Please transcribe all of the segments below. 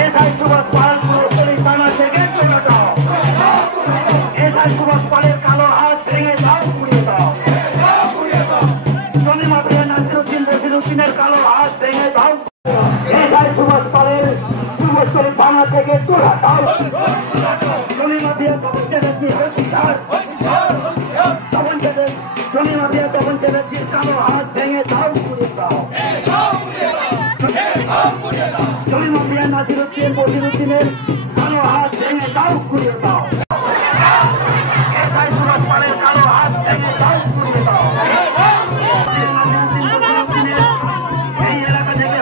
SI Subhash পাল পুরোপুরি থানা থেকে চলে যাও। এসআই সুভাষ পালের কালো হাত ভেঙে দাও, পুড়িয়ে দাও। জমি মাফিয়া নাসিরউদ্দিন বসিরউদ্দিনের কালো হাত ভেঙে দাও। এসআই সুভাষ পালের পুরোপুরি থানা থেকে চলে যাও। জমি মাফিয়া তপন চ্যাটার্জি হত্যার জমি মাফিয়া তপন চ্যাটার্জির কালো হাত ভেঙে দাও, পুড়িয়ে দাও। জমি মাফিয়া নাসিরউদ্দিন বসিরউদ্দিনের কালো হাত ভেঙে দাও, পুড়িয়ে দাও। এসআই সুভাষ পালের কালো হাত ভেঙে দাও, পুড়িয়ে দাও। এই এলাকা থেকে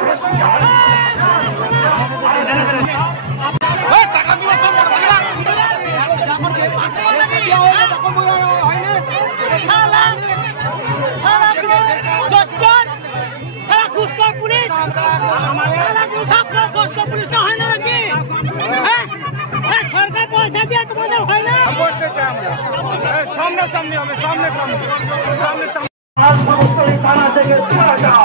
থানা থেকে চলে যাও।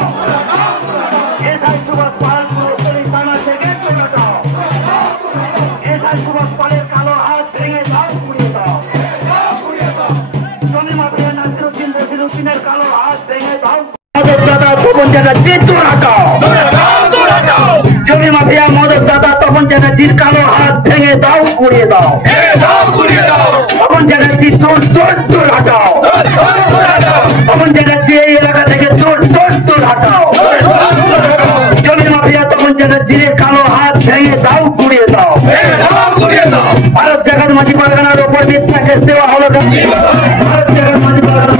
এসআই সুভাষ পাল পুরোপুরি থানা থেকে চলে যাও। এসআই সুভাষ পালের কালো হাত ভেঙে দাও, পুড়িয়ে দাও। জমি মাফিয়া নাসিরউদ্দিন বসিরউদ্দিনের কালো হাত ভেঙে দাও। দাদা তপন চ্যাটার্জি জমি মাফিয়া মদক দাদা তপন চ্যাটার্জির কালো হাত ভেঙে দাও, পুড়িয়ে দাও। তপন চ্যাটার্জি তোর হাটাও। তপন চ্যাটার্জি এই এলাকা থেকে তোর হাটাও। জমি মাফিয়া তপন চ্যাটার্জির কালো হাত ভেঙে দাও, পুড়িয়ে দাও। ভারত জাগাত মাঝি পারগানার ওপর মিথ্যা কেস দেওয়া হলো। ভারত জাগাত মাঝি পারগানা